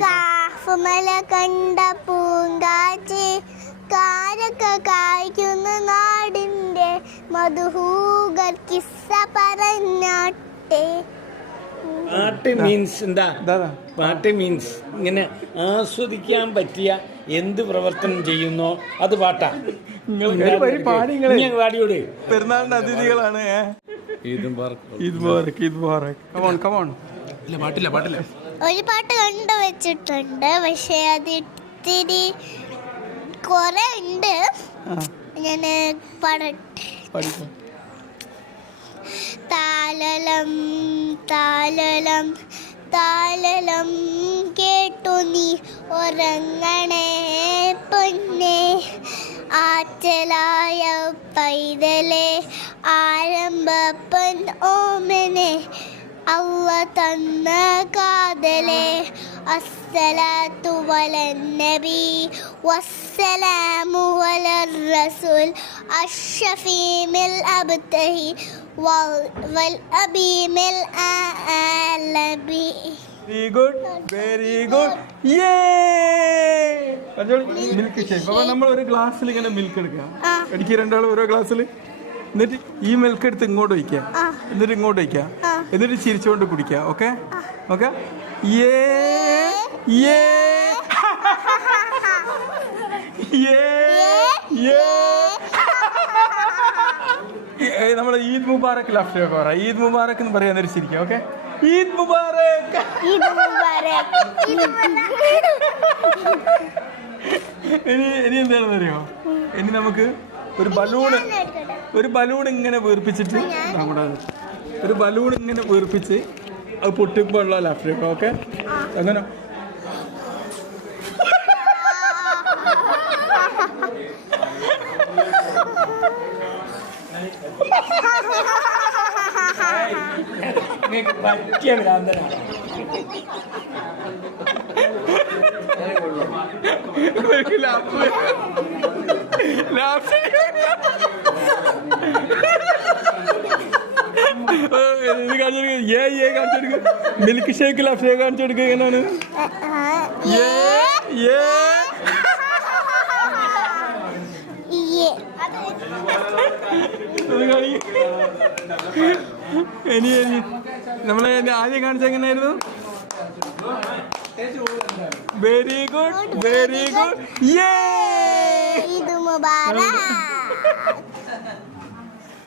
കാഫുമല കണ്ട പൂങ്കാറ്റ് കാരക്ക കായ്ക്കുന്ന നാടിന്റെ മധുഹൂകർ കിസ്സ പറഞ്ഞാട്ടെ. പാട്ട് മീൻസ് എന്താ? പാട്ട് മീൻസ് ഇങ്ങനെ ആസ്വദിക്കാൻ പറ്റിയ എന്ത് പ്രവർത്തനം ചെയ്യുന്നോ അത് പാട്ടാ. പാടിയോട് പെരുന്നാളിന്റെ അതിഥികളാണ്. പാട്ടില്ല ഒരു പാട്ട് കണ്ടുവച്ചിട്ടുണ്ട്, പക്ഷെ അത് ഇത്തിരി കുറെ ഉണ്ട്. ഞാൻ പാടട്ടെ. താലലം താലലം താലലം കേട്ടു നീ ഉറങ്ങണേ പൊന്നെ, ആറ്റലായ പൈതലെ ആരംഭപ്പൻ ഓമനെ, അള്ള തന്ന കാതലെ. അസ്സലാത്തു വലന്നബി വസ്സലാമു വലർ റസൂൽ അഷ്ഷഫീമിൽ അബ്തഹി വൽ അബീമിൽ ആലബി. Very good, very good. Milk shake. അപ്പൊ നമ്മൾ ഒരു ഗ്ലാസ്സിൽ ഇങ്ങനെ മിൽക്ക് എടുക്കുക. എനിക്ക് രണ്ടാളും ഓരോ ഗ്ലാസ്സിൽ, എന്നിട്ട് ഈ മിൽക്ക് എടുത്ത് ഇങ്ങോട്ട് വയ്ക്കുക, എന്നിട്ട് ഇങ്ങോട്ട് വയ്ക്കുക, എന്നിട്ട് ചിരിച്ചുകൊണ്ട് കുടിക്കുക. Okay okay. നമ്മളെ ഈദ് മുബാറക് ലാഫ്റ്റ് പറ. ഈദ് മുബാറക് എന്ന് പറയാൻ നേരം ചിരിക്കുക. ഓക്കെ, ഈദ് മുബാറക്. ഇനി എന്താണെന്ന് അറിയോ? ഇനി നമുക്ക് ഒരു ബലൂൺ ഇങ്ങനെ വീർപ്പിച്ചിട്ട്, നമ്മുടെ ഒരു ബലൂൺ ഇങ്ങനെ വീർപ്പിച്ച് അത് പൊട്ടിപ്പോൾ ഉള്ള ലാഫ്റ്റ്. ഓക്കെ, അങ്ങനെ പറ്റിയ ഭ്രാന്തനാണ്. മിൽക്ക് ഷേക്ക് ലാഫ്റ്റ് കാണിച്ചു കൊടുക്കുക. എങ്ങനെയാണ്? ഇനി നമ്മളെ ആദ്യം കാണിച്ച എങ്ങനെയായിരുന്നു? Very good, very good. Eid Mubarak.